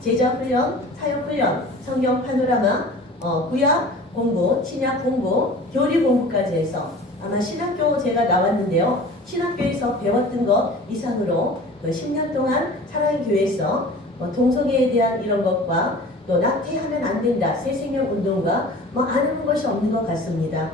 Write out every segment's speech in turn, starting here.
제자 훈련, 사역 훈련, 성경 파노라마, 구약 공부, 신약 공부, 교리 공부까지 해서 아마 신학교 제가 나왔는데요. 신학교에서 배웠던 것 이상으로 10년 동안 사랑의 교회에서 동성애에 대한 이런 것과 또 낙태하면 안 된다, 새생명 운동과 아는 것이 없는 것 같습니다.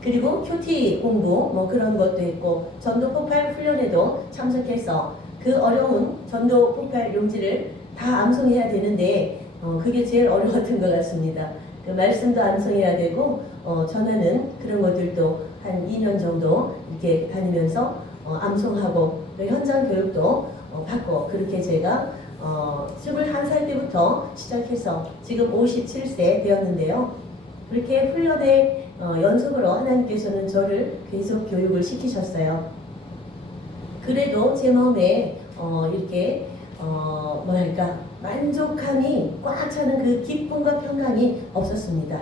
그리고 큐티 공부 그런 것도 했고 전도 폭발 훈련에도 참석해서 그 어려운 전도 폭발 용지를 다 암송해야 되는데 그게 제일 어려웠던 것 같습니다. 그 말씀도 암송해야 되고 전하는 그런 것들도 한 2년 정도 이렇게 다니면서 암송하고 현장 교육도 받고 그렇게 제가 21살 때부터 시작해서 지금 57세 되었는데요. 그렇게 훈련의 연속으로 하나님께서는 저를 계속 교육을 시키셨어요. 그래도 제 마음에 이렇게 뭐랄까 만족함이 꽉 차는 그 기쁨과 평강이 없었습니다.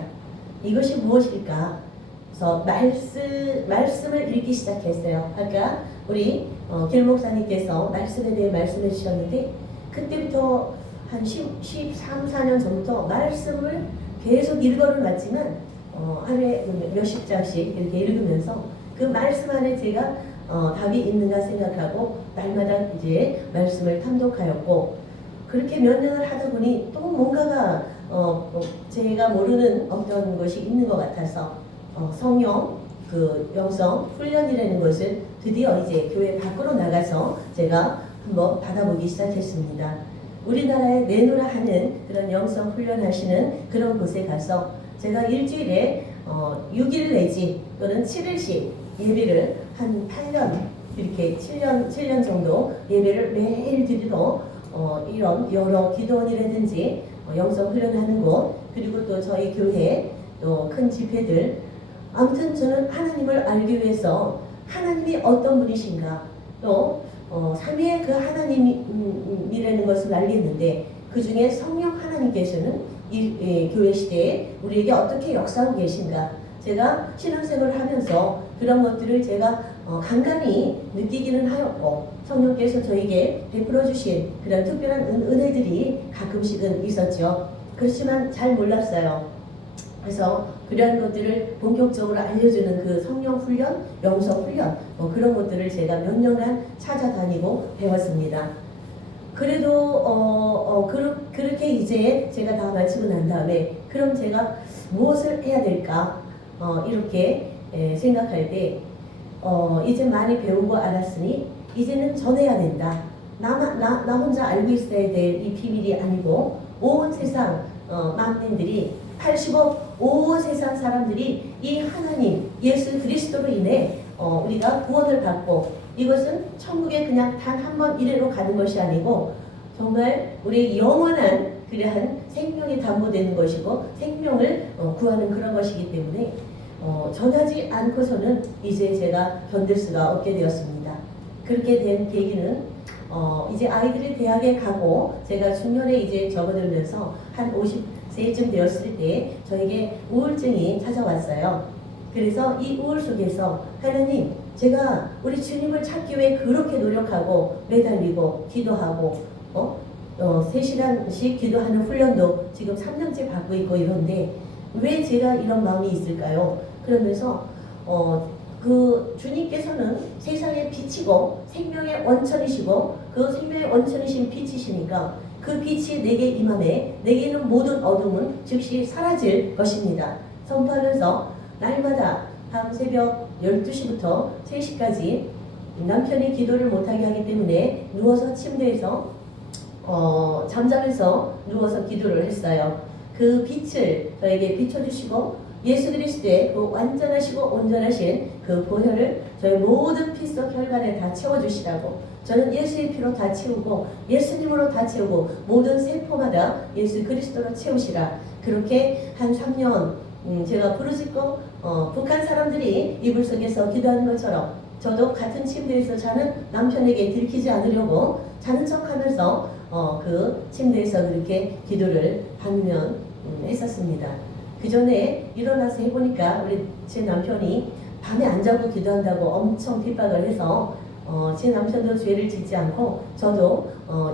이것이 무엇일까? 그래서 말씀을 읽기 시작했어요. 아까 우리 길 목사님께서 말씀에 대해 말씀해 주셨는데 그때부터 한 13, 14년 전부터 말씀을 계속 읽어는 왔지만 하루에 몇십 장씩 이렇게 읽으면서 그 말씀 안에 제가 답이 있는가 생각하고 날마다 이제 말씀을 탐독하였고 그렇게 몇 년을 하다 보니 또 뭔가가 제가 모르는 어떤 것이 있는 것 같아서 성령 그 영성 훈련이라는 것을 드디어 이제 교회 밖으로 나가서 제가 한번 받아보기 시작했습니다. 우리나라에 내노라 하는 그런 영성 훈련하시는 그런 곳에 가서 제가 일주일에 6일 내지 또는 7일씩 예배를 한 8년 이렇게 7년 정도 예배를 매일 드리러 이런 여러 기도원이라든지 영성 훈련하는 곳 그리고 또 저희 교회 또 큰 집회들 아무튼 저는 하나님을 알기 위해서 하나님이 어떤 분이신가 또 삼위의 그 하나님이라는 것을 알겠는데 그 중에 성령 하나님께서는 이 교회 시대에 우리에게 어떻게 역사하고 계신가 제가 신앙생활을 하면서 그런 것들을 제가 간간히 느끼기는 하였고 성령께서 저에게 베풀어 주신 그런 특별한 은혜들이 가끔씩은 있었죠. 그렇지만 잘 몰랐어요. 그래서 그러한 것들을 본격적으로 알려주는 그 성령 훈련, 영성 훈련 그런 것들을 제가 몇 년간 찾아다니고 배웠습니다. 그래도 그렇게 이제 제가 다 마치고 난 다음에 그럼 제가 무엇을 해야 될까 이렇게 생각할 때 이제 많이 배우고 알았으니 이제는 전해야 된다. 나 혼자 알고 있어야 될 이 비밀이 아니고 온 세상 만민들이 80억 온 세상 사람들이 이 하나님 예수 그리스도로 인해 우리가 구원을 받고 이것은 천국에 그냥 단 한 번 이래로 가는 것이 아니고 정말 우리의 영원한 그러한 생명이 담보되는 것이고 생명을 구하는 그런 것이기 때문에 전하지 않고서는 이제 제가 견딜 수가 없게 되었습니다. 그렇게 된 계기는 이제 아이들이 대학에 가고 제가 중년에 이제 접어들면서 한 50세쯤 되었을 때 저에게 우울증이 찾아왔어요. 그래서 이 우울 속에서 하나님 제가 우리 주님을 찾기 위해 그렇게 노력하고 매달리고 기도하고 3시간씩 기도하는 훈련도 지금 3년째 받고 있고 이런데 왜 제가 이런 마음이 있을까요? 그러면서 그 주님께서는 세상의 빛이고 생명의 원천이시고 그 생명의 원천이신 빛이시니까 그 빛이 내게 임함에 내게 있는 모든 어둠은 즉시 사라질 것입니다. 선포하면서 날마다 밤 새벽 12시부터 3시까지 남편이 기도를 못하게 하기 때문에 누워서 침대에서 잠자면서 누워서 기도를 했어요. 그 빛을 저에게 비춰주시고 예수 그리스도의 그 완전하시고 온전하신 그 보혈을 저의 모든 피 속 혈관에 다 채워주시라고 저는 예수의 피로 다 채우고 예수님으로 다 채우고 모든 세포마다 예수 그리스도로 채우시라 그렇게 한 3년 제가 부르짖고 북한 사람들이 이불 속에서 기도하는 것처럼 저도 같은 침대에서 자는 남편에게 들키지 않으려고 자는 척하면서 그 침대에서 그렇게 기도를 반면 했었습니다. 그 전에 일어나서 해보니까 우리 제 남편이 밤에 안 자고 기도한다고 엄청 핍박을 해서 제 남편도 죄를 짓지 않고 저도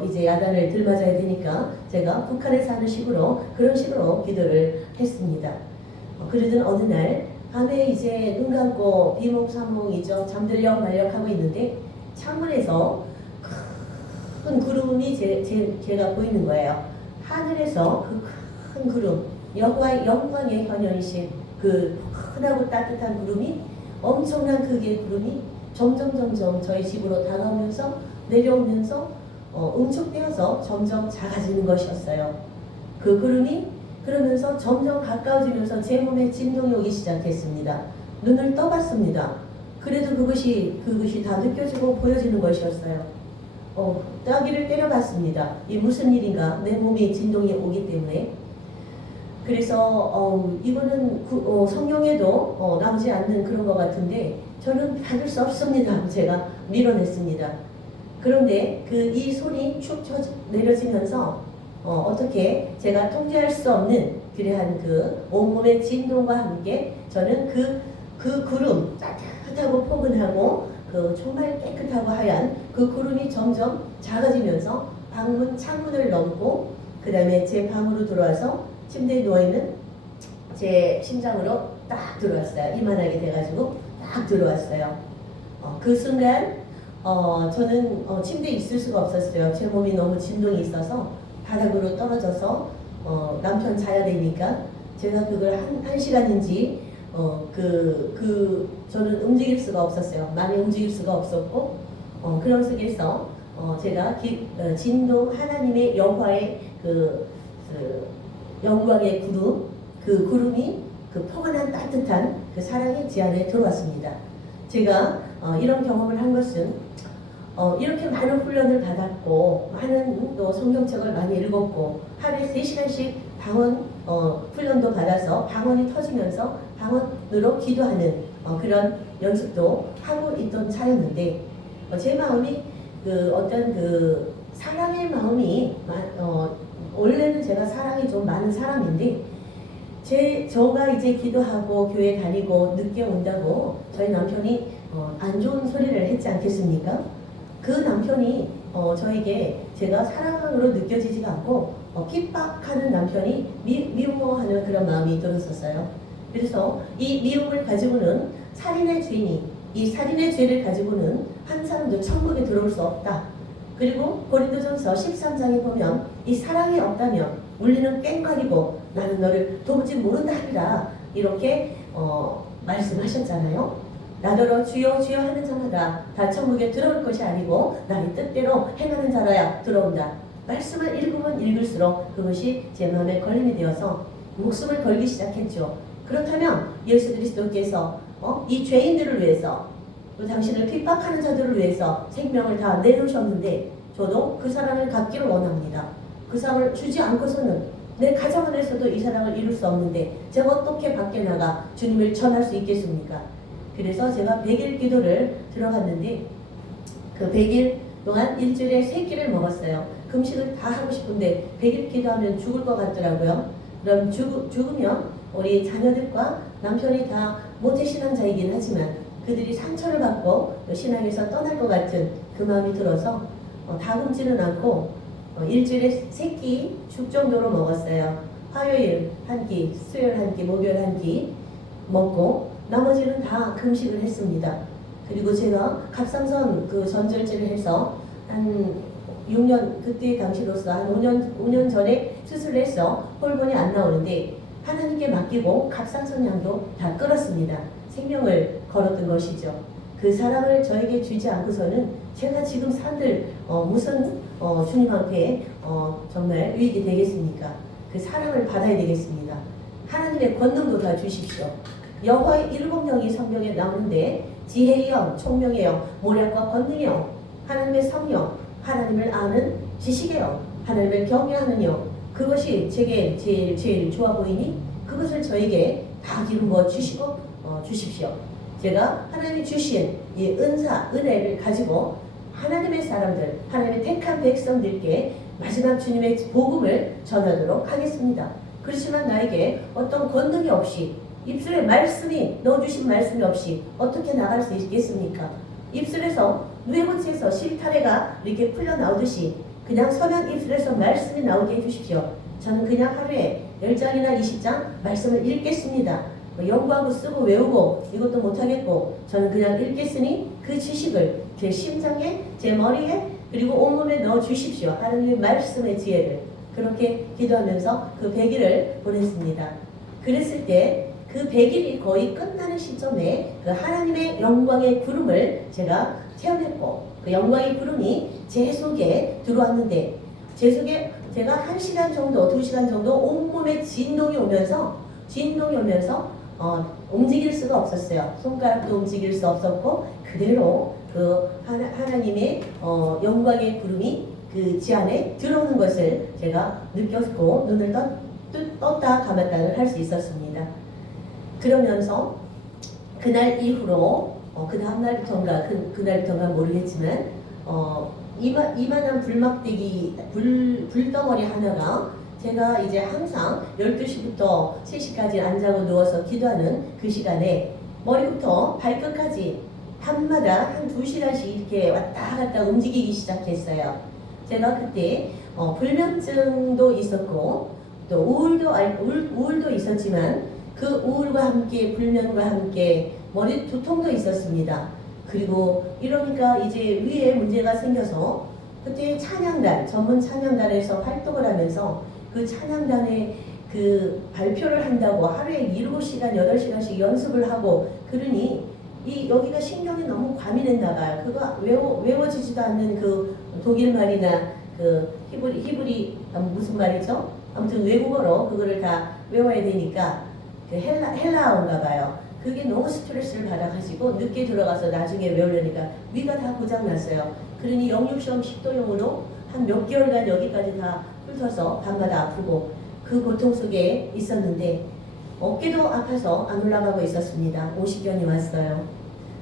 이제 야단을 들맞아야 되니까 제가 북한에 사는 식으로 그런 식으로 기도를 했습니다. 그러던 어느 날 밤에 이제 눈 감고 비몽사몽이죠. 잠들려 말려 하고 있는데 창문에서 큰 구름이 제가 보이는 거예요. 하늘에서 그 큰 구름, 여호와의 영광의 현현이신 그 크다고 따뜻한 구름이 엄청난 크기의 구름이 점점 저희 집으로 다가오면서 내려오면서 응축되어서 점점 작아지는 것이었어요. 그 구름이 그러면서 점점 가까워지면서 제 몸에 진동이 오기 시작했습니다. 눈을 떠봤습니다. 그래도 그것이 다 느껴지고 보여지는 것이었어요. 따귀를 때려봤습니다. 이 무슨 일인가? 내 몸에 진동이 오기 때문에. 그래서 이거는 성경에도 나오지 않는 그런 것 같은데 저는 받을 수 없습니다. 제가 밀어냈습니다. 그런데 이 손이 축 내려지면서 어떻게 제가 통제할 수 없는 그러한 그 온몸의 진동과 함께 저는 그 구름 따뜻하고 포근하고 정말 깨끗하고 하얀 그 구름이 점점 작아지면서 창문을 넘고 그 다음에 제 방으로 들어와서 침대에 누워있는 제 심장으로 딱 들어왔어요. 이만하게 돼가지고 딱 들어왔어요. 그 순간 저는 침대에 있을 수가 없었어요. 제 몸이 너무 진동이 있어서 바닥으로 떨어져서 남편 자야 되니까 제가 그걸 한 시간인지 저는 움직일 수가 없었어요. 많이 움직일 수가 없었고 그런 속에서 제가 진동 하나님의 여호와의 영광의 구름, 그 구름이 포근한 따뜻한 그 사랑의 제 안에 들어왔습니다. 제가 이런 경험을 한 것은 이렇게 많은 훈련을 받았고 많은 또 성경책을 많이 읽었고 하루에 3시간씩 방언 훈련도 받아서 방언이 터지면서 방언으로 기도하는 그런 연습도 하고 있던 차였는데 제 마음이 어떤 사랑의 마음이 원래는 제가 사랑이 좀 많은 사람인데 저가 이제 기도하고 교회 다니고 늦게 온다고 저희 남편이 안 좋은 소리를 했지 않겠습니까? 그 남편이 저에게 제가 사랑으로 느껴지지가 않고 핍박하는 남편이 미워하는 그런 마음이 들었었어요. 그래서 이 미움을 가지고는 살인의 죄인이 이 살인의 죄를 가지고는 한 사람도 천국에 들어올 수 없다. 그리고 고린도전서 13장에 보면 이 사랑이 없다면 우리는 깽거리고 나는 너를 도무지 모른다 하리라 이렇게 말씀하셨잖아요. 나더러 주여 주여 하는 자마다 다 천국에 들어올 것이 아니고 나의 뜻대로 행하는 자라야 들어온다. 말씀을 읽으면 읽을수록 그것이 제 마음에 걸림이 되어서 목숨을 걸기 시작했죠. 그렇다면 예수 그리스도께서 이 죄인들을 위해서 또 당신을 핍박하는 자들을 위해서 생명을 다 내놓으셨는데 저도 그 사랑을 갖기를 원합니다. 그 사랑을 주지 않고서는 내 가정 안에서도 이 사랑을 이룰 수 없는데 제가 어떻게 밖에 나가 주님을 전할 수 있겠습니까? 그래서 제가 100일 기도를 들어갔는데 그 100일 동안 일주일에 3끼를 먹었어요. 금식을 다 하고 싶은데 100일 기도하면 죽을 것 같더라고요. 그럼 죽으면 우리 자녀들과 남편이 다 모태신앙자이긴 하지만 그들이 상처를 받고 신앙에서 떠날 것 같은 그 마음이 들어서 다 굶지는 않고 일주일에 3끼 죽 정도로 먹었어요. 화요일 한 끼, 수요일 한 끼, 목요일 한 끼 먹고 나머지는 다 금식을 했습니다. 그리고 제가 갑상선 전절제를 해서 한 6년 그때 당시로서 한 5년 전에 수술을 해서 호르몬이 안 나오는데 하나님께 맡기고 갑상선 양도 다 끊었습니다. 생명을 걸었던 것이죠. 그 사랑을 저에게 주지 않고서는 제가 지금 산들 무슨 주님 앞에 정말 유익이 되겠습니까? 그 사랑을 받아야 되겠습니다. 하나님의 권능도 다 주십시오. 여호와의 7명이 성경에 나오는데 지혜의 영, 총명의 영, 모략과 권능의 영, 하나님의 성령, 하나님을 아는 지식의 영, 하나님을 경외하는 영, 그것이 제게 제일 좋아 보이니 그것을 저에게 다 기름부어 주시고 주십시오. 제가 하나님이 주신 이 은사, 은혜를 가지고 하나님의 사람들, 하나님의 택한 백성들께 마지막 주님의 복음을 전하도록 하겠습니다. 그렇지만 나에게 어떤 권능이 없이 입술에 넣어주신 말씀이 없이 어떻게 나갈 수 있겠습니까? 입술에서 누에고치에서 실타래가 이렇게 풀려 나오듯이 그냥 서면 입술에서 말씀이 나오게 해주십시오. 저는 그냥 하루에 10장이나 20장 말씀을 읽겠습니다. 연구하고 쓰고 외우고 이것도 못하겠고 저는 그냥 읽겠으니 그 지식을 제 심장에 제 머리에 그리고 온몸에 넣어주십시오. 하나님의 말씀의 지혜를. 그렇게 기도하면서 그 100일을 보냈습니다. 그랬을 때 그 100일이 거의 끝나는 시점에 그 하나님의 영광의 구름을 제가 체험했고 그 영광의 구름이 제 속에 들어왔는데 제 속에 제가 1시간 정도 2시간 정도 온몸에 진동이 오면서 움직일 수가 없었어요. 손가락도 움직일 수 없었고 그대로 그 하나님의 영광의 구름이 그 지 안에 들어오는 것을 제가 느꼈고 눈을 떴다 감았다를 할 수 있었습니다. 그러면서 그날 이후로 그 다음날부터인가 그날부터인가 모르겠지만 이만한 불막대기 불덩어리 하나가 제가 이제 항상 12시부터 3시까지 앉아고 누워서 기도하는 그 시간에 머리부터 발끝까지 밤마다 한 2시간씩 이렇게 왔다 갔다 움직이기 시작했어요. 제가 그때 불면증도 있었고 또 우울도 있었지만 그 우울과 함께 불면과 함께 머리 두통도 있었습니다. 그리고 이러니까 이제 위에 문제가 생겨서 그때 찬양단 전문 찬양단에서 활동을 하면서 그 찬양단에 그 발표를 한다고 하루에 7시간 8시간씩 연습을 하고 그러니 여기가 신경이 너무 과민했나 봐요. 그거 외워지지도 않는 그 독일 말이나 그 히브리 무슨 말이죠? 아무튼 외국어로 그거를 다 외워야 되니까 그 헬라어인가 봐요. 그게 너무 스트레스를 받아가지고 늦게 들어가서 나중에 외우려니까 위가 다 고장났어요. 그러니 영육시험 식도염으로 한 몇 개월간 여기까지 다 훑어서 밤마다 아프고 그 고통 속에 있었는데 어깨도 아파서 안 올라가고 있었습니다. 50견이 왔어요.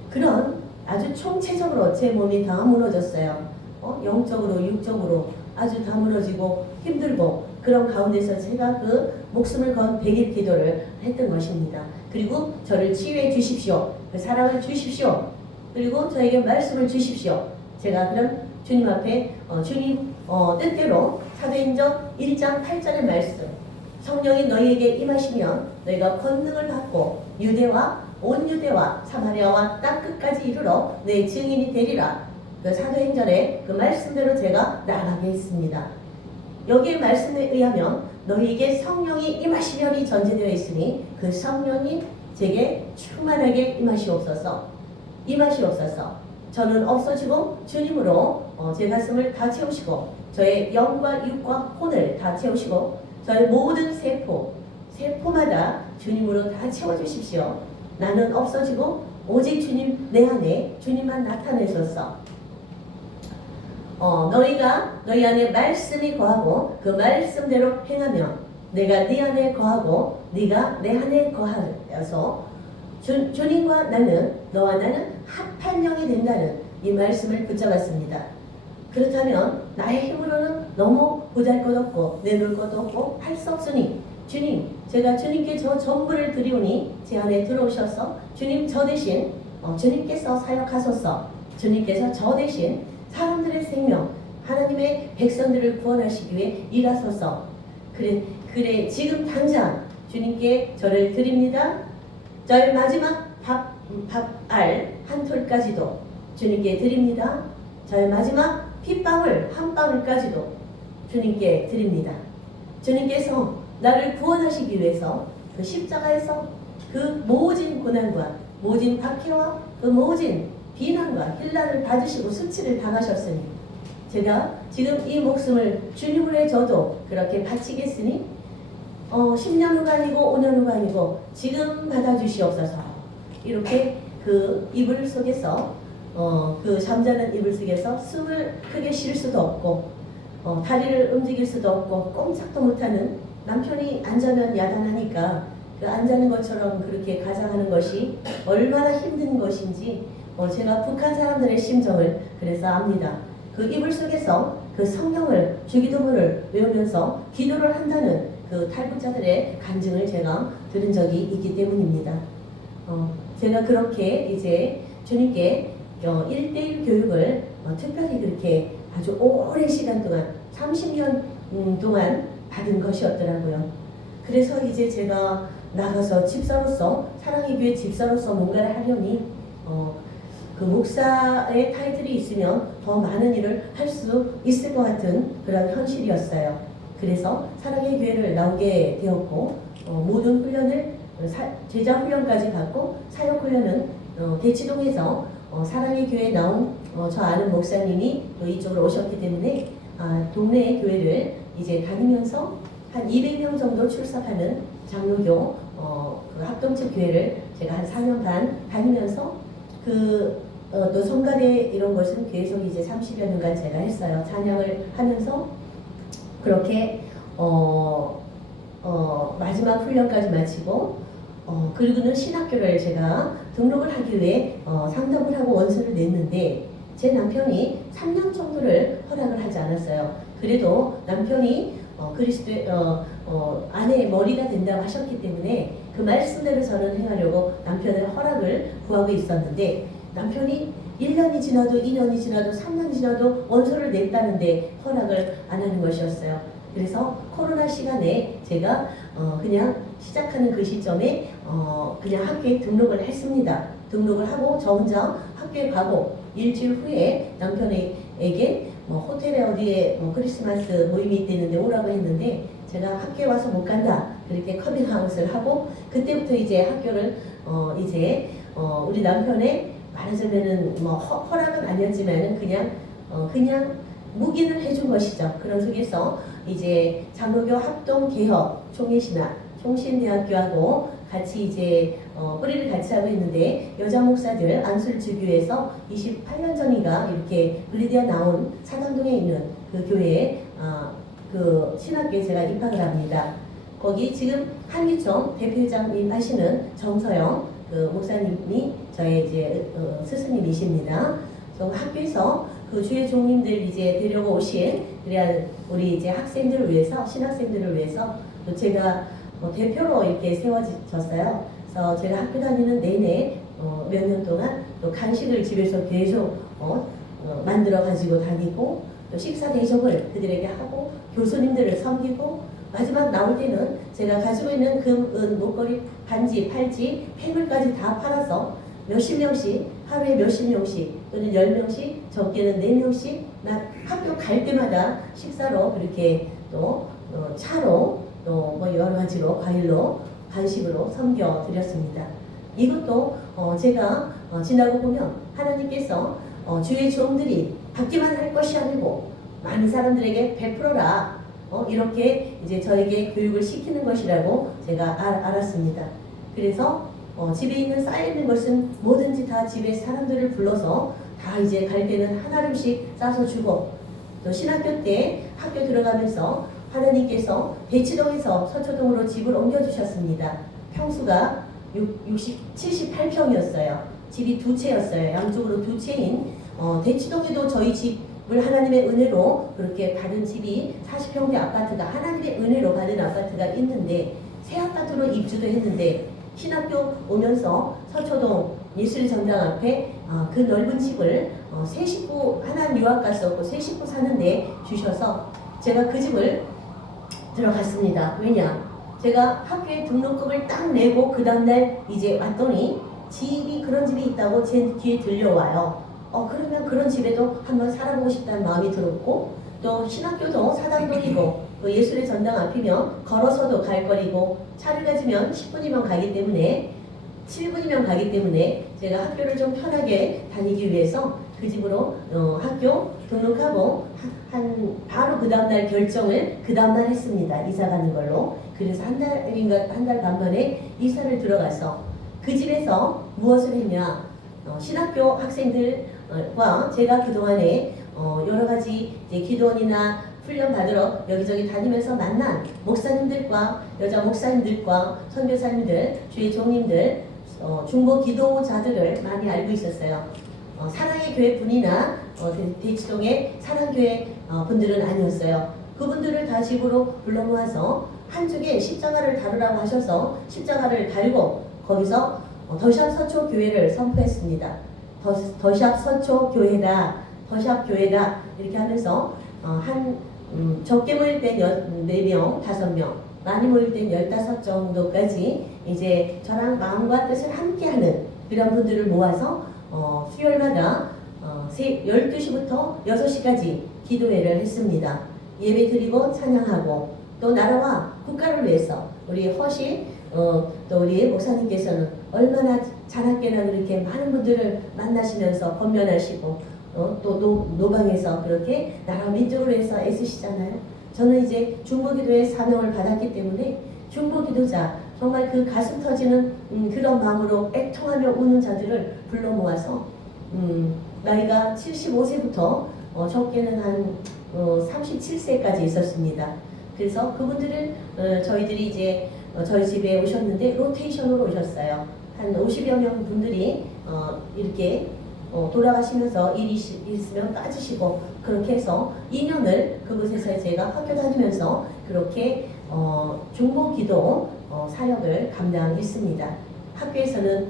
그런 아주 총체적으로 제 몸이 다 무너졌어요. 영적으로 육적으로 아주 다 무너지고 힘들고 그런 가운데서 제가 그 목숨을 건 100일 기도를 했던 것입니다. 그리고 저를 치유해 주십시오. 그 사랑을 주십시오. 그리고 저에게 말씀을 주십시오. 제가 그런 주님 앞에 주님 뜻대로 사도행전 1장 8절의 말씀 성령이 너희에게 임하시면 너희가 권능을 받고 유대와 온 유대와 사마리아와 땅 끝까지 이르러 내 증인이 되리라. 그 사도행전의 그 말씀대로 제가 나아가게 했습니다. 여기의 말씀에 의하면 너희에게 성령이 임하시면이 전제되어 있으니 그 성령이 제게 충만하게 임하시옵소서. 저는 없어지고 주님으로 제 가슴을 다 채우시고 저의 영과 육과 혼을 다 채우시고 저의 모든 세포마다 주님으로 다 채워주십시오. 나는 없어지고 오직 주님 내 안에 주님만 나타내소서. 너희가 너희 안에 말씀이 거하고 그 말씀대로 행하면 내가 네 안에 거하고 네가 내 안에 거하여서 주님과 나는 너와 나는 합한 영이 된다는 이 말씀을 붙잡았습니다. 그렇다면 나의 힘으로는 너무 보잘것없고 내놓을 것도 없고 할 수 없으니 주님 제가 주님께 저 전부를 드리오니 제 안에 들어오셔서 주님 저 대신 주님께서 사역하소서. 주님께서 저 대신 사람들의 생명 하나님의 백성들을 구원하시기 위해 일하소서. 그래 지금 당장 주님께 저를 드립니다. 저의 마지막 밥알 한 톨까지도 주님께 드립니다. 저의 마지막 핏방울 한 방울까지도 주님께 드립니다. 주님께서 나를 구원하시기 위해서 그 십자가에서 그 모진 고난과 모진 박해와 그 모진 비난과 힐난을 받으시고 수치를 당하셨으니 제가 지금 이 목숨을 주님으로 해 저도 그렇게 바치겠으니 10년 후가 아니고 5년 후가 아니고 지금 받아주시옵소서. 이렇게 그 이불 속에서 그 잠자는 이불 속에서 숨을 크게 쉴 수도 없고 다리를 움직일 수도 없고 꼼짝도 못하는 남편이 안 자면 야단하니까 그 안 자는 것처럼 그렇게 가장하는 것이 얼마나 힘든 것인지 제가 북한 사람들의 심정을 그래서 압니다. 그 이불 속에서 그 성경을 주기도문을 외우면서 기도를 한다는 그 탈북자들의 간증을 제가 들은 적이 있기 때문입니다. 제가 그렇게 이제 주님께 1대1 교육을 특별히 그렇게 아주 오랜 시간 동안 30년 동안 받은 것이었더라고요. 그래서 이제 제가 나가서 집사로서 사랑의 교회 집사로서 뭔가를 하려니 그 목사의 타이틀이 있으면 더 많은 일을 할 수 있을 것 같은 그런 현실이었어요. 그래서 사랑의 교회를 나오게 되었고 모든 훈련을 제자 훈련까지 받고 사역 훈련은 대치동에서 사랑의 교회에 나온 저 아는 목사님이 또 이쪽으로 오셨기 때문에 동네의 교회를 이제 다니면서 한 200명 정도 출석하는 장로교 그 합동체 교회를 제가 한 4년 반 다니면서 또 성가대 이런 것은 계속 이제 30여 년간 제가 했어요. 찬양을 하면서 그렇게 마지막 훈련까지 마치고 그리고는 신학교를 제가 등록을 하기 위해 상담을 하고 원서를 냈는데 제 남편이 3년 정도를 허락을 하지 않았어요. 그래도 남편이 그리스도의 아내의 머리가 된다고 하셨기 때문에 그 말씀대로 저는 행하려고 남편의 허락을 구하고 있었는데 남편이 1년이 지나도 2년이 지나도 3년이 지나도 원서를 냈다는데 허락을 안 하는 것이었어요. 그래서 코로나 시간에 제가 그냥 시작하는 그 시점에 그냥 학교에 등록을 했습니다. 등록을 하고 저 혼자 학교에 가고 일주일 후에 남편에게 호텔에 어디에 크리스마스 모임이 있다는데 오라고 했는데 제가 학교에 와서 못 간다 그렇게 커밍아웃을 하고 그때부터 이제 학교를 이제 우리 남편의 말하자면은 허락은 아니었지만은 그냥 묵인을 해준 것이죠. 그런 속에서 이제 장로교 합동 개혁 총회신학 총신대학교하고 같이 이제 뿌리를 같이 하고 있는데 여자 목사들 안술주교에서 28년 전인가 이렇게 분리되어 나온 사당동에 있는 그 교회에 그 신학교에 제가 입학을 합니다. 거기 지금 한기총 대표장님 하시는 정서영 그 목사님이 저의 이제 스승님이십니다. 저 학교에서 그 주의 종님들 이제 데려고 오신 우리 이제 학생들을 위해서 신학생들을 위해서 또 제가 대표로 이렇게 세워졌어요. 그래서 제가 학교 다니는 내내 몇 년 동안 또 간식을 집에서 계속 만들어 가지고 다니고 또 식사 대접을 그들에게 하고 교수님들을 섬기고 마지막 나올 때는 제가 가지고 있는 금, 은, 목걸이, 반지, 팔찌, 폐물까지 다 팔아서 몇십 명씩 하루에 몇십 명씩 또는 10명씩 적게는 4명씩 학교 갈 때마다 식사로 그렇게 또 차로 또 여러 가지로 과일로 간식으로 섬겨 드렸습니다. 이것도 제가 지나고 보면 하나님께서 주의 종들이 받기만 할 것이 아니고 많은 사람들에게 베풀어라 이렇게 이제 저에게 교육을 시키는 것이라고 제가 알았습니다. 그래서 집에 있는 쌓여있는 것은 뭐든지 다 집에 사람들을 불러서 다 이제 갈 때는 한 알음씩 싸서 주고 또 신학교 때 학교 들어가면서 하나님께서 대치동에서 서초동으로 집을 옮겨주셨습니다. 평수가 78평이었어요. 집이 두 채였어요. 양쪽으로 두 채인 대치동에도 저희 집을 하나님의 은혜로 그렇게 받은 집이 40평대 아파트가 하나님의 은혜로 받은 아파트가 있는데 새 아파트로 입주도 했는데 신학교 오면서 서초동 예술전당 앞에 그 넓은 집을 세 식구 하나님 유학 갔었고 세 식구 사는데 주셔서 제가 그 집을 들어갔습니다. 왜냐? 제가 학교에 등록금을 딱 내고 그 다음날 이제 왔더니 그런 집이 있다고 제 귀에 들려와요. 그러면 그런 집에도 한번 살아보고 싶다는 마음이 들었고 또 신학교도 사당동이고 또 예술의 전당 앞이면 걸어서도 갈 거리고 차를 가지면 10분이면 가기 때문에 7분이면 가기 때문에 제가 학교를 좀 편하게 다니기 위해서 그 집으로 학교 등록하고 바로 그 다음날 결정을 그 다음날 했습니다. 이사 가는 걸로. 그래서 한 달 반 만에 이사를 들어가서 그 집에서 무엇을 했냐 신학교 학생들과 제가 그동안에 여러 가지 이제 기도원이나 훈련 받으러 여기저기 다니면서 만난 목사님들과 여자 목사님들과 선교사님들, 주의 종님들, 중보 기도자들을 많이 알고 있었어요. 사랑의 교회 분이나 대치동의 사랑교회 분들은 아니었어요. 그분들을 다 집으로 불러 모아서 한쪽에 십자가를 다루라고 하셔서 십자가를 달고 거기서 더샵 서초 교회를 선포했습니다. 더샵 서초 교회다, 더샵 교회다 이렇게 하면서 적게 모일 땐 4명, 5명, 많이 모일 땐 15 정도까지 이제 저랑 마음과 뜻을 함께하는 그런 분들을 모아서 수요일마다 12시부터 6시까지 기도회를 했습니다. 예배 드리고 찬양하고 또 나라와 국가를 위해서 우리 또 우리 목사님께서는 얼마나 자나깨나 그렇게 많은 분들을 만나시면서 권면하시고 또 노방에서 그렇게 나라 민족을 위해서 애쓰시잖아요. 저는 이제 중보기도의 사명을 받았기 때문에 중보기도자 정말 그 가슴 터지는 그런 마음으로 애통하며 우는 자들을 불러 모아서 나이가 75세부터 적게는 한 37세까지 있었습니다. 그래서 그분들을 저희들이 이제 저희 집에 오셨는데 로테이션으로 오셨어요. 한 50여 명 분들이 이렇게 돌아가시면서 일이 있으면 빠지시고 그렇게 해서 2년을 그곳에서 제가 학교 다니면서 그렇게 중보기도 사역을 감당했습니다. 학교에서는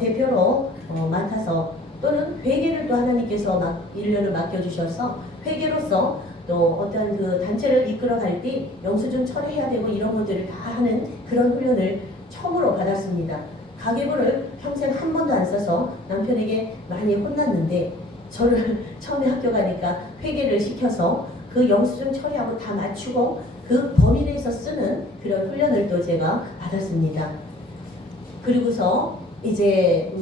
대표로 맡아서 또는 회계를 또 하나님께서 1년을 맡겨주셔서 회계로서 또 어떤 그 단체를 이끌어갈 때 영수증 처리해야 되고 이런 것들을 다 하는 그런 훈련을 처음으로 받았습니다. 가계부를 평생 한 번도 안 써서 남편에게 많이 혼났는데 저를 처음에 학교 가니까 회계를 시켜서 그 영수증 처리하고 다 맞추고 그 범위 내에서 쓰는 그런 훈련을 또 제가 받았습니다. 그리고서 이제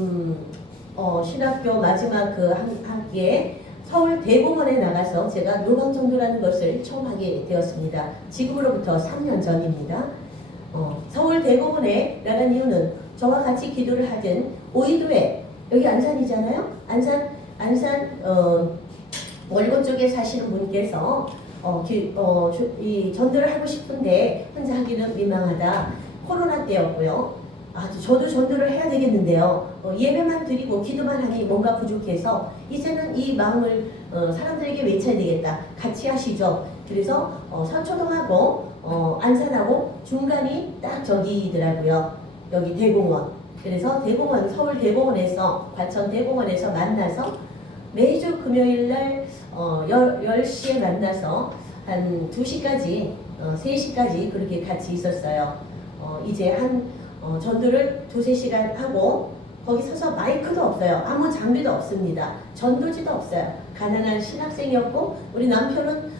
신학교 마지막 그 학기에 서울 대공원에 나가서 제가 노방전도라는 것을 처음 하게 되었습니다. 지금으로부터 3년 전입니다. 서울 대공원에 나간 이유는 저와 같이 기도를 하던 오이도에 여기 안산이잖아요. 안산 월곶 쪽에 사시는 분께서 이 전도를 하고 싶은데 혼자 하기는 민망하다. 코로나 때였고요. 저도 전도를 해야 되겠는데요. 예배만 드리고 기도만 하니 뭔가 부족해서 이제는 이 마음을 사람들에게 외쳐야 되겠다. 같이 하시죠. 그래서 서초동하고 안산하고 중간이 딱 저기더라고요. 여기 대공원. 그래서 대공원, 서울 대공원에서 과천 대공원에서 만나서 매주 금요일날 10시에 만나서 한 2시까지 3시까지 그렇게 같이 있었어요. 이제 전도를 2-3시간 하고 거기 서서 마이크도 없어요. 아무 장비도 없습니다. 전도지도 없어요. 가난한 신학생이었고 우리 남편은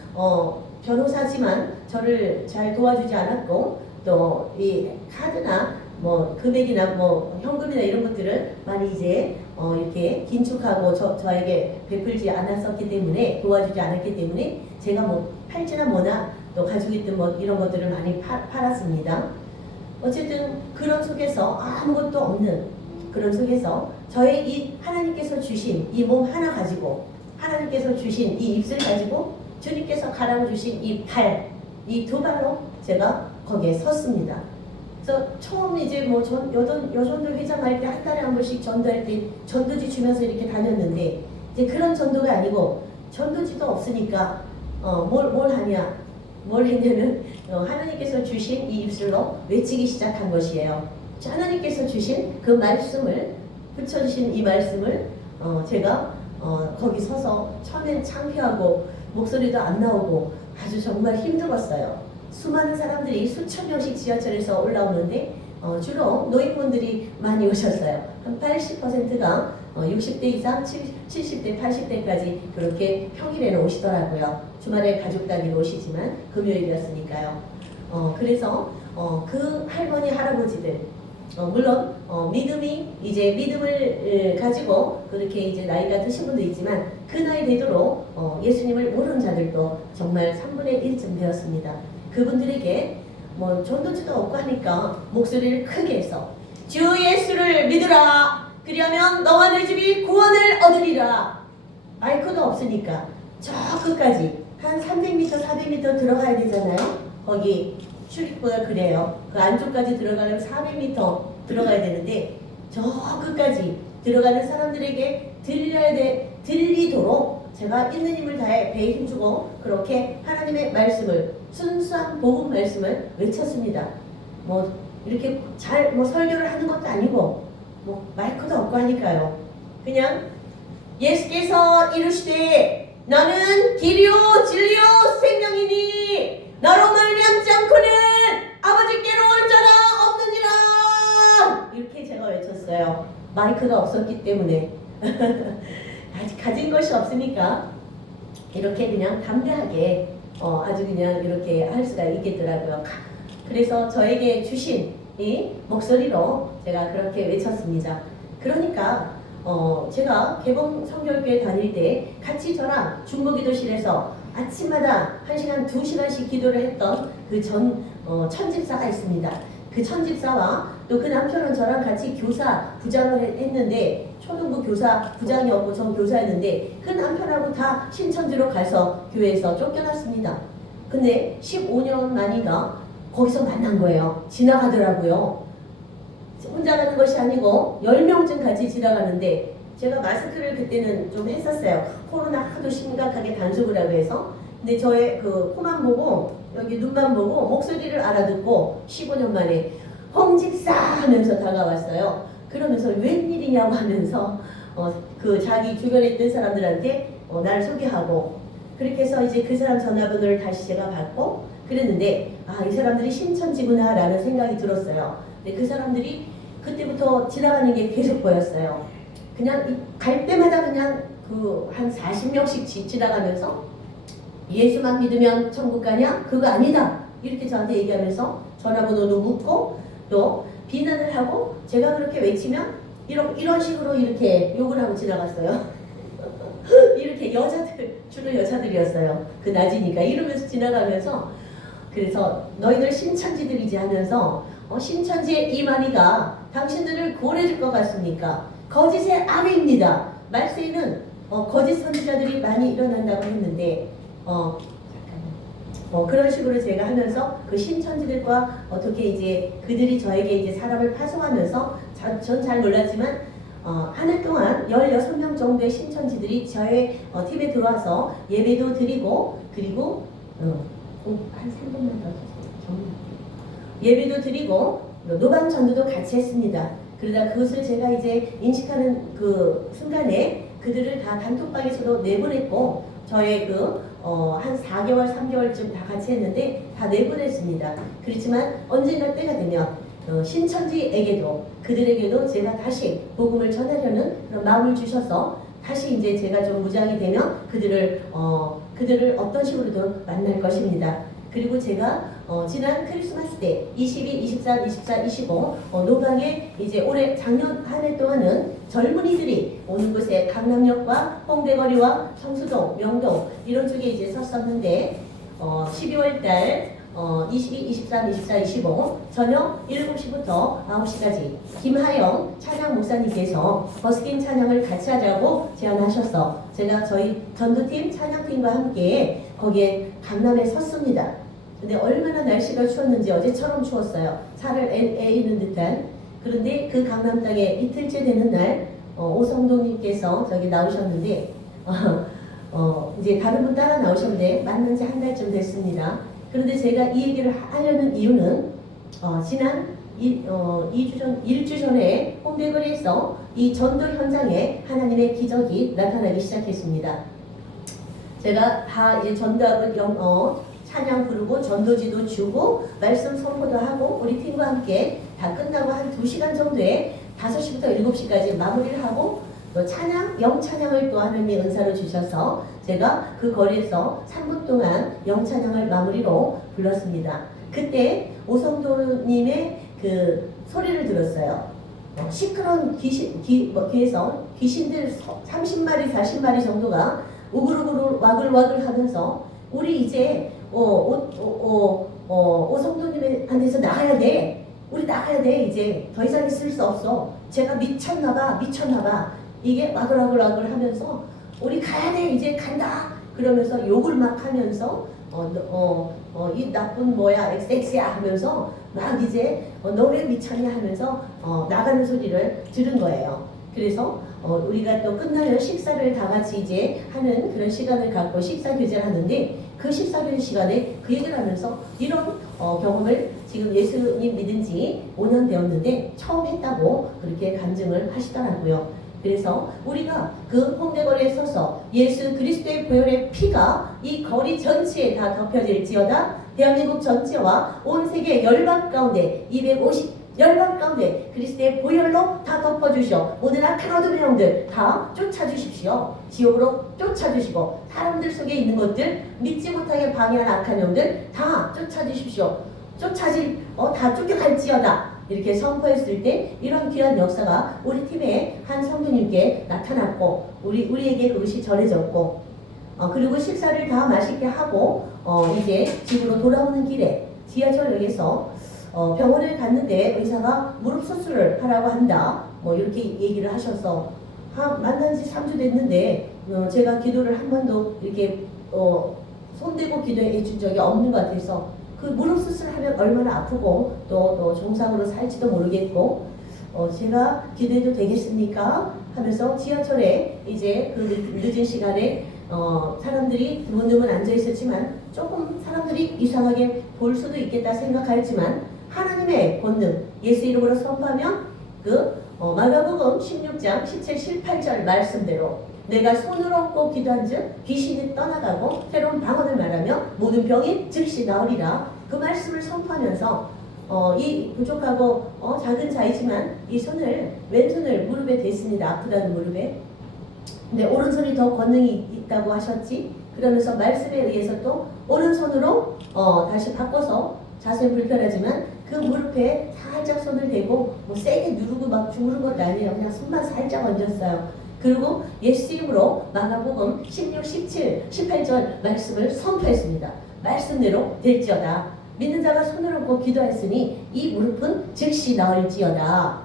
변호사지만 저를 잘 도와주지 않았고 또 이 카드나 뭐 금액이나 뭐 현금이나 이런 것들을 많이 이제 이렇게 긴축하고 저에게 베풀지 않았었기 때문에 도와주지 않았기 때문에 제가 뭐 팔찌나 뭐나 또 가지고 있던 뭐 이런 것들을 많이 팔았습니다. 어쨌든 그런 속에서 아무것도 없는 그런 속에서 저의 이 하나님께서 주신 이 몸 하나 가지고 하나님께서 주신 이 입술 가지고 주님께서 가라고 주신 이 발, 이 두 발로 제가 거기에 섰습니다. 그래서 처음 이제 뭐 여전도 회장할 때 한 달에 한 번씩 전도할 때 전도지 주면서 이렇게 다녔는데 이제 그런 전도가 아니고 전도지도 없으니까 뭘 하냐? 뭘 했냐면 하나님께서 주신 이 입술로 외치기 시작한 것이에요. 하나님께서 주신 그 말씀을 붙여주신 이 말씀을 제가 거기 서서 처음엔 창피하고 목소리도 안 나오고 아주 정말 힘들었어요. 수많은 사람들이 수천 명씩 지하철에서 올라오는데 주로 노인분들이 많이 오셨어요. 한 80%가 60대 이상, 70대, 80대까지 그렇게 평일에는 오시더라고요. 주말에 가족 단위로 오시지만 금요일이었으니까요. 그래서 그 할머니, 할아버지들 물론 믿음을 가지고 그렇게 이제 나이가 드신 분도 있지만 그 나이 되도록 예수님을 모르는 자들도 정말 3분의 1쯤 되었습니다. 그분들에게 뭐 전도지도 없고 하니까 목소리를 크게 해서 주 예수를 믿으라. 그리하면 너와 내 집이 구원을 얻으리라. 마이크도 없으니까 저 끝까지 한 300m, 400m 들어가야 되잖아요. 거기 출입구가 그래요. 그 안쪽까지 들어가려면 400m 들어가야 되는데 저 끝까지 들어가는 사람들에게 들리도록 제가 있는 힘을 다해 배에 힘주고 그렇게 하나님의 말씀을 순수한 복음 말씀을 외쳤습니다. 뭐 이렇게 잘 설교를 하는 것도 아니고 뭐 마이크도 없고 하니까요. 그냥 예수께서 이르시되 나는 길이요 진리요 생명이니 나로 말미암지 않고는 아버지께로 올 자가 없느니라. 이렇게 제가 외쳤어요. 마이크가 없었기 때문에 아직 가진 것이 없으니까 이렇게 그냥 담대하게 아주 그냥 이렇게 할 수가 있겠더라고요. 그래서 저에게 주신 이 목소리로 제가 그렇게 외쳤습니다. 그러니까 제가 개봉 성결교회 다닐 때 같이 저랑 중보기도실에서 아침마다 1시간, 2시간씩 기도를 했던 그 천집사가 있습니다. 그 천집사와 또 그 남편은 저랑 같이 교사 부장을 했는데 초등부 교사 부장이었고 전 교사였는데 그 남편하고 다 신천지로 가서 교회에서 쫓겨났습니다. 근데 15년 만이가 거기서 만난 거예요. 지나가더라고요. 혼자 가는 것이 아니고 10명쯤 같이 지나가는데 제가 마스크를 그때는 좀 했었어요. 코로나 하도 심각하게 단속을 하고 해서. 근데 저의 그 코만 보고 여기 눈만 보고 목소리를 알아듣고 15년 만에 홍집사 하면서 다가왔어요. 그러면서 웬일이냐고 하면서 그 자기 주변에 있던 사람들한테 나를 소개하고 그렇게 해서 이제 그 사람 전화번호를 다시 제가 받고 그랬는데 이 사람들이 신천지구나 라는 생각이 들었어요. 근데 그 사람들이 그때부터 지나가는 게 계속 보였어요. 그냥 갈 때마다 그냥 그 한 40명씩 지나가면서 예수만 믿으면 천국 가냐? 그거 아니다. 이렇게 저한테 얘기하면서 전화번호도 묻고 또 비난을 하고 제가 그렇게 외치면 이런 식으로 이렇게 욕을 하고 지나갔어요. 이렇게 여자들, 주로 여자들이었어요. 그 낮이니까 이러면서 지나가면서 그래서 너희들 신천지들이지 하면서 신천지의 이만희가 당신들을 구원해줄 것 같습니까? 거짓의 아비입니다. 말세에는 거짓 선지자들이 많이 일어난다고 했는데 그런 식으로 제가 하면서 그 신천지들과 어떻게 이제 그들이 저에게 이제 사람을 파송하면서 전 잘 몰랐지만 한 해 동안 16명 정도의 신천지들이 저의 팀에 들어와서 예배도 드리고 그리고 한 3분만 더 주세요. 예배도 드리고 노방 전도도 같이 했습니다. 그러다 그것을 제가 이제 인식하는 그 순간에 그들을 다 단톡방에서도 내보냈고 저의 한 4개월, 3개월쯤 다 같이 했는데 다 내보냈습니다. 그렇지만 언젠가 때가 되면 신천지에게도 그들에게도 제가 다시 복음을 전하려는 그런 마음을 주셔서 다시 이제 제가 좀 무장이 되면 그들을 어떤 식으로든 만날 것입니다. 그리고 제가 지난 크리스마스 때 22, 23, 24, 25 노방에 이제 올해 작년 한 해 동안은 젊은이들이 오는 곳에 강남역과 홍대거리와 성수동, 명동 이런 쪽에 이제 섰었는데 12월 달 22, 23, 24, 25 저녁 7시부터 9시까지 김하영 찬양 목사님께서 버스킹 찬양을 같이 하자고 제안하셔서 제가 저희 전도팀 찬양팀과 함께 거기에 강남에 섰습니다. 근데 얼마나 날씨가 추웠는지 어제처럼 추웠어요. 살을 애이는 듯한. 그런데 그 강남 땅에 이틀째 되는 날 오성동님께서 저기 나오셨는데 이제 다른 분 따라 나오셨는데 만난 지 한 달쯤 됐습니다. 그런데 제가 이 얘기를 하려는 이유는 지난 1주 전에 홍대거리에서 이 전도 현장에 하나님의 기적이 나타나기 시작했습니다. 제가 다 이제 전도하고 찬양 부르고 전도지도 주고 말씀 선포도 하고 우리 팀과 함께 다 끝나고 한 2시간 정도에 5시부터 7시까지 마무리를 하고 또 찬양, 영찬양을 또 하나님의 은사로 주셔서 제가 그 거리에서 3분 동안 영찬양을 마무리로 불렀습니다. 그때 오성도님의 그 소리를 들었어요. 시끄러운 귀에서 귀신들 30마리, 40마리 정도가 우글우글 와글와글 하면서 우리 이제 오성도님한테서 나가야 돼. 우리 나가야 돼. 이제 더 이상 있을 수 없어. 제가 미쳤나봐. 이게 와글와글 하면서 우리 가야 돼. 이제 간다. 그러면서 욕을 막 하면서 이 나쁜 뭐야 XX야 하면서 막 이제 너 왜 미쳤냐 하면서 나가는 소리를 들은 거예요. 그래서 우리가 또 끝나면 식사를 다 같이 이제 하는 그런 시간을 갖고 식사 교제를 하는데 그 식사 교제 시간에 그 얘기를 하면서 이런 경험을 지금 예수님 믿은 지 5년 되었는데 처음 했다고 그렇게 간증을 하시더라고요. 그래서 우리가 그 홍대거리에 서서 예수 그리스도의 보혈의 피가 이 거리 전체에 다 덮여질지어다. 대한민국 전체와 온 세계 열방 가운데 250 열방 가운데 그리스도의 보혈로 다 덮어주시오. 모든 악한 어둠의 영들 다 쫓아주십시오. 지옥으로 쫓아주시고 사람들 속에 있는 것들 믿지 못하게 방해하는 악한 영들 다 쫓아주십시오. 다 쫓겨갈지어다. 이렇게 선포했을 때 이런 귀한 역사가 우리 팀의 한 성도님께 나타났고 우리에게 그것이 전해졌고 그리고 식사를 다 맛있게 하고 이제 집으로 돌아오는 길에 지하철역에서 병원에 갔는데 의사가 무릎 수술을 하라고 한다. 이렇게 얘기를 하셔서 만난 지 3주 됐는데 제가 기도를 한 번도 이렇게 손대고 기도해 준 적이 없는 것 같아서 그 무릎 수술하면 얼마나 아프고 또 정상으로 살지도 모르겠고 제가 기도해도 되겠습니까? 하면서 지하철에 이제 그 늦은 시간에 사람들이 드문드문 앉아 있었지만 조금 사람들이 이상하게 볼 수도 있겠다 생각하였지만 하나님의 권능 예수 이름으로 선포하면 마가복음 16장 17, 18절 말씀대로 내가 손을 얹고 기도한즉 귀신이 떠나가고 새로운 방언을 말하며 모든 병이 즉시 나으리라. 그 말씀을 선포하면서 이 부족하고 작은 자이지만 이 왼손을 무릎에 댔습니다. 아프다는 무릎에. 근데 오른손이 더 권능이 있다고 하셨지. 그러면서 말씀에 의해서 또 오른손으로 다시 바꿔서 자세 불편하지만 그 무릎에 살짝 손을 대고 세게 누르고 막 주무른 것도 아니에요. 그냥 손만 살짝 얹었어요. 그리고 예수 이름으로 마가복음 16, 17, 18절 말씀을 선포했습니다. 말씀대로 될지어다. 믿는 자가 손을 얹고 기도했으니 이 무릎은 즉시 나을지어다.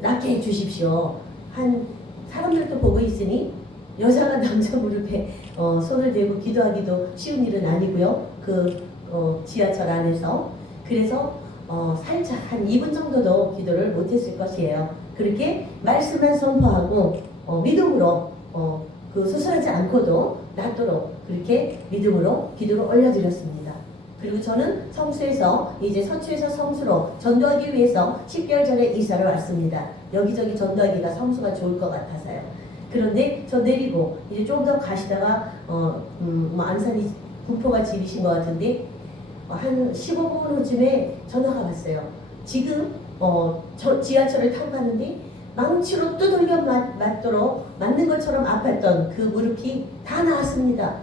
낫게 해주십시오. 한 사람들도 보고 있으니 여자가 남자 무릎에 손을 대고 기도하기도 쉬운 일은 아니고요. 지하철 안에서. 그래서 살짝 한 2분 정도도 기도를 못했을 것이에요. 그렇게 말씀만 선포하고 믿음으로 수술하지 않고도 낫도록 그렇게 믿음으로 기도를 올려드렸습니다. 그리고 저는 성수에서 이제 서초에서 성수로 전도하기 위해서 10개월 전에 이사를 왔습니다. 여기저기 전도하기가 성수가 좋을 것 같아서요. 그런데 저 내리고 이제 좀 더 가시다가 안산이 구포가 집이신 것 같은데 한 15분 후쯤에 전화가 왔어요. 지금 저 지하철을 타고 갔는데 망치로 두들겨 맞는 것처럼 아팠던 그 무릎이 다 나았습니다.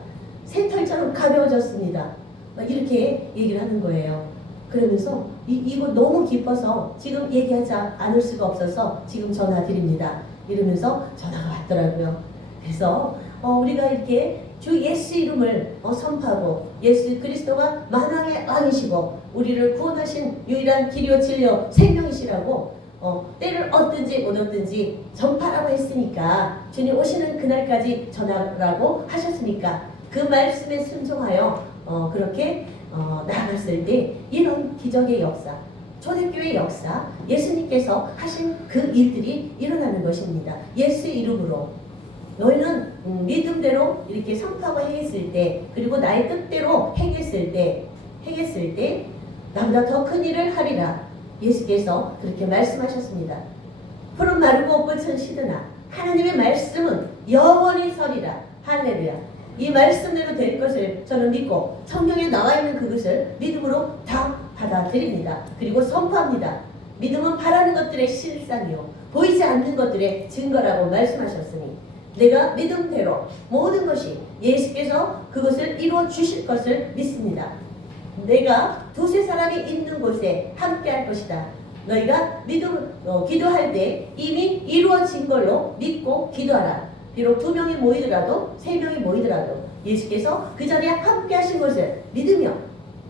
새털처럼 가벼워졌습니다. 이렇게 얘기를 하는 거예요. 그러면서 이거 너무 기뻐서 지금 얘기하지 않을 수가 없어서 지금 전화 드립니다. 이러면서 전화가 왔더라고요. 그래서 우리가 이렇게 주 예수 이름을 선포하고 예수 그리스도가 만왕의 왕이시고 우리를 구원하신 유일한 길이요 진리요 생명이시라고 때를 얻든지 못 얻든지 전파라고 했으니까 주님 오시는 그날까지 전하라고 하셨으니까 그 말씀에 순종하여 그렇게 나아갔을 때 이런 기적의 역사, 초대교회 역사, 예수님께서 하신 그 일들이 일어나는 것입니다. 예수 이름으로 너희는 믿음대로 이렇게 선포하고 행했을 때 그리고 나의 뜻대로 행했을 때 나보다 더 큰 일을 하리라. 예수께서 그렇게 말씀하셨습니다. 푸른 마르고 꽃은 시드나 하나님의 말씀은 영원히 서리라. 할렐루야. 이 말씀대로 될 것을 저는 믿고 성경에 나와 있는 그것을 믿음으로 다 받아들입니다. 그리고 선포합니다. 믿음은 바라는 것들의 실상이요 보이지 않는 것들의 증거라고 말씀하셨으니 내가 믿음대로 모든 것이 예수께서 그것을 이루어 주실 것을 믿습니다. 내가 두세 사람이 있는 곳에 함께 할 것이다. 너희가 기도할 때 이미 이루어진 걸로 믿고 기도하라. 비록 2명이 모이더라도 3명이 모이더라도 예수께서 그 자리에 함께 하신 것을 믿으며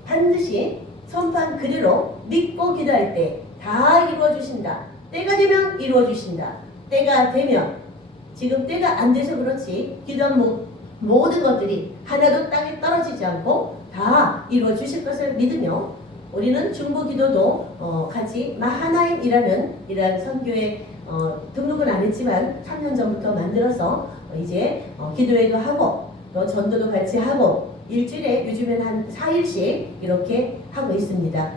반드시 선포한 그대로 믿고 기도할 때 다 이루어 주신다. 때가 되면 이루어 주신다. 때가 되면 지금 때가 안 돼서 그렇지 기도한 모든 것들이 하나도 땅에 떨어지지 않고 다 이루어 주실 것을 믿으며 우리는 중보 기도도 같이 마하나임이라는 이러한 선교회 등록은 안 했지만 3년 전부터 만들어서 이제 기도회도 하고 또 전도도 같이 하고 일주일에 요즘엔 한 4일씩 이렇게 하고 있습니다.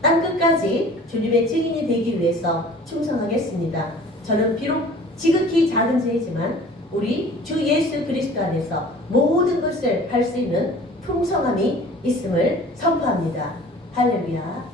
땅끝까지 주님의 증인이 되기 위해서 충성하겠습니다. 저는 비록 지극히 작은 죄이지만 우리 주 예수 그리스도 안에서 모든 것을 할 수 있는 풍성함이 있음을 선포합니다. 할렐루야.